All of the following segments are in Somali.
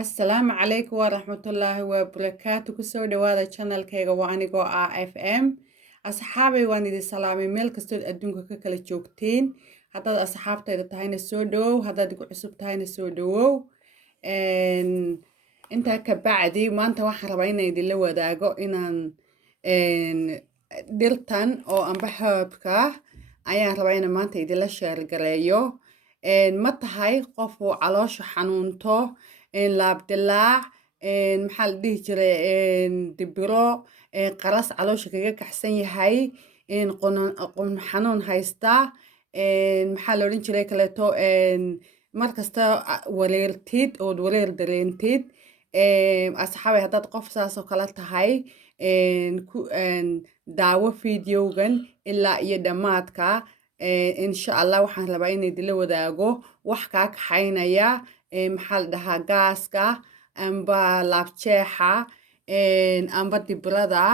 Assalaamu calaykum waraxmatullaahi wabarakaatu kusoo dhawaada channelkayga waa anigoo ah FM asxaabay waan idin salaamay meel kastood adduunka ka kala joogteen haddaad asxaabtayda tahayna soo dhawow haddaad igu cusub tahayna soo dhawow intaa ka bacdi maanta waxaan rabaa inaan idinla wadaago inaan dhirtan oo amba herbka ayaan rabaa inaan maanta idinla sheergareeyo ma tahay qof uu caloosha xanuunto laabdilaac maxaa la dhihi jiray dibiro qaras caloosha kaga kaxsan yahay qun xanuun haysta maxaa la odhan jiray kaleeto markasta wareertid ood wareer dareentid asxaabay haddaad qof saas oo kale tahay daawo fideogan ilaa iyo dhammaadka insha allah waxaan rabaa in idinla wadaago wax kaa kaxaynaya maxaa la dhahaa gaaska amba laabjeexa amba dibrada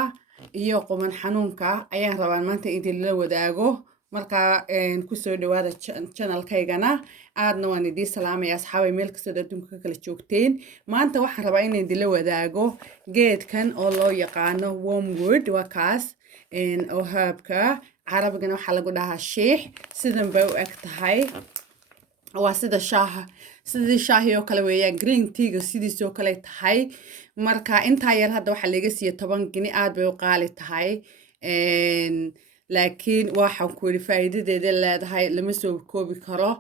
iyo quman xanuunka ayaan rabaa maanta idinla wadaago markaa kusoo dhawaada channelkaygana aadna waan idiin salaamaya asxaabay meel kastood adduunka ka kala joogteen maanta waxaan rabaa in idinla wadaago geedkan oo loo yaqaano wormwood waa kaas oo herbka carabigana waxaa lagu dhahaa shiix sidan bay u eg tahay waa sida shaaha sidii shaahi oo kale weeyaan green teaga sidiisoo kale tahay marka intaa yar hadda waxaa laga siiya 10 gini aad bay u qaali tahay laakiin waxaan ku yidhi faa'iidadeeda leedahay lama soo koobi karo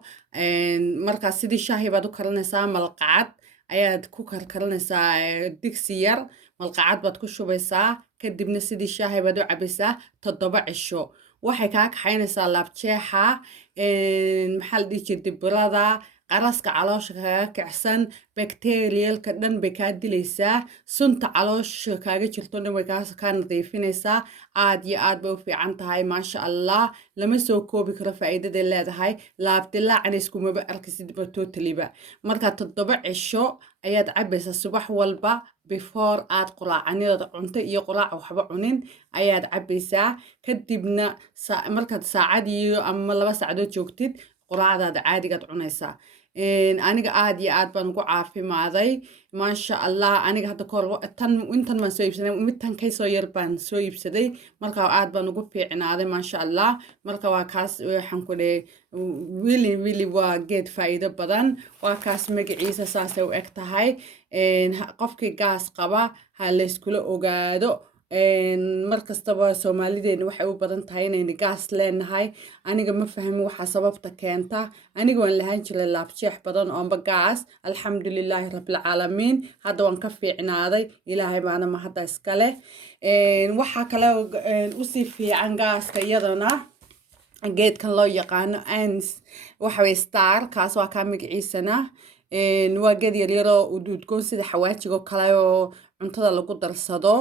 markaa sidii shaahi baad u karinaysaa malqacad ayaad ku karkarinaysaa digsi yar malqacad baad ku shubaysaa kadibna sidii shaahi baad u cabaysaa 7 cisho waxay kaa kaxaynaysaa laabjeexa maxaa la dhihi jiray dibirada qaraska caloosha kaga kacsan bakteeriyalka dhan bay kaa dilaysaa sunta caloosha kaaga jirto dhan way kaa nadiifinaysaa aad iyo aad bay u fiican tahay maasha allah lama soo koobi karo faa'iidaday leedahay laabdilaacana iskumaba arkisidba totaliba marka 7 cisho ayaad cabaysaa subax walba before aad quraacanidood cunto iyo quraac waxba cunin ayaad cabaysaa kadibna markaad saacad iyo ama 2 saacadood joogtid quraacdaada caadigaad cunaysaa aniga aad iyo aad baan ugu caafimaaday maasha allah aniga hadda kahor intan baan soo iibsaday midtan kaysoo yar baan soo iibsaday marka aad baan ugu fiicnaaday maasha allah marka waa kaas waxaan ku dhahay wili waa geed faa'iido badan waa kaas magaciisa saasay u eg tahay qofkii gaas qaba ha layskula ogaado markastaba soomaalideena waxay u badan tahay inayna gaas leenahay aniga ma fahmin waxa sababta keenta aniga waan lahaan jiray laabjeex badan oo amba gaas alxamdulilaahi rabbilcaalamiin hadda waan ka fiicnaaday ilaahay baana ma hadda iska leh waxaa kale usii fiican gaaska iyadana geedkan loo yaqaano ans waxa way star kaas waa kaa magaciisana waa geed yaryaroo udgoon sida xawaajigo kale oo cuntada lagu darsado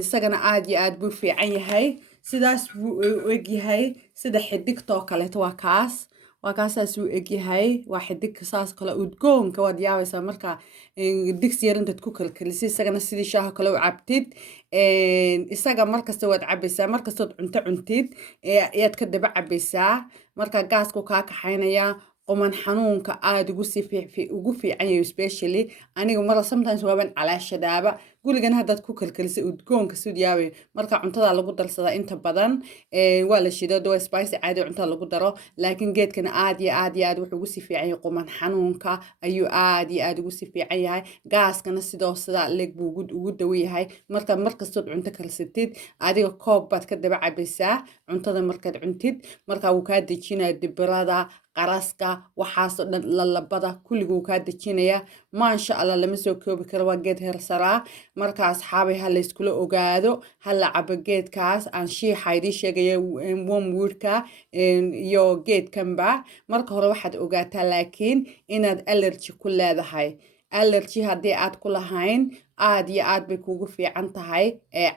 isagana aad iyo aad buu fiican yahay sidaas buu u eg yahay sida xidigtoo kaleeto waa kaasaas uu eg yahay waa xidig saas kale udgoonka waad yaabaysaa marka digsi yar intaad ku kalkalisay isagana sidii shaaha kale u cabtid isaga markasta waad cabaysaa markastood cunto cuntid ayaad ka daba cabaysaa marka gaasku kaa kaxaynayaa quman xanuunka aad ugu fiican yahay especially aniga mara sometimes waaban calaashadaaba gurigan haddaad ku kalkalisay udgoonka siduu yaabay marka cuntada lagu darsadaa inta badan waa la shido waa spicy caadi cuntada lagu daro laakiin geedkana aad iyo aad wuxuu ugu sii fiican yahay quman xanuunka ayuu aad iyo aad ugu sii fiican yahay gaaskana sidoo sidaa leeg buu ugu dawo yahay marka markastood cunto kalsatid adiga koob baad ka daba cabaysaa cuntada markaad cuntid marka wuu kaa dejinaya dibirada qaraska waxaasoo dhan lalabada kulliguu kaa dejinaya maasha allah lama soo koobi karo waa geed heersaraa marka asxaabay ha layskula ogaado ha la cabo geedkaas aan shiixa idii sheegaya wormwoodka iyo geedkanba marka hore waxaad ogaataa laakiin inaad allergy ku leedahay allergy haddii aad ku lahayn aad iyo aad bay kuugu fiican tahay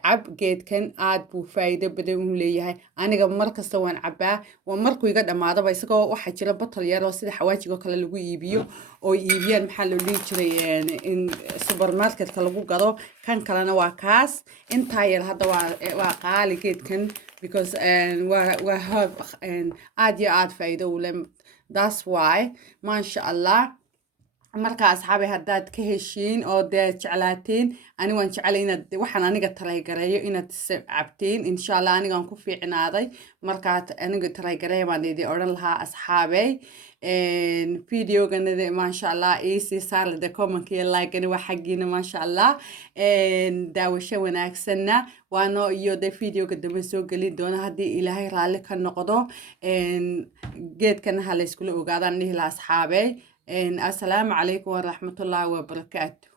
cab geedkan aad buu faa'iido badan u leeyahay aniga markasta waan cabaa markuu iga dhammaadaba isagoo waxaa jira batal yar oo sida xawaajigo kale lagu iibiyo oo iibiyaan maxaa loo dhihi jiray in supermarketka lagu gado kan kalena waa kaas intaa yar hadda waa qaali geedkan because waa herb aad iyo aad faa'iido u leh that's why maasha allah marka asxaabi haddaad ka heshiin oo dee jeclaateen ani waan jeclay inaad waxaan aniga talaygareeyo inaad cabteen insha allah anigaan ku fiicnaaday markaad aniga talaygareeya baan idin odhan lahaa asxaabey videoganada maasha allah iisii saarla de comment iyo like-gani waa xaggiina maasha allah daawasho wanaagsanna waano iyo de videoga dambe soo gelin doona haddii ilaahay raalli ka noqdo geedkana ha la iskula ogaadaan dhihi lahaa asxaabey السلام عليكم ورحمة الله وبركاته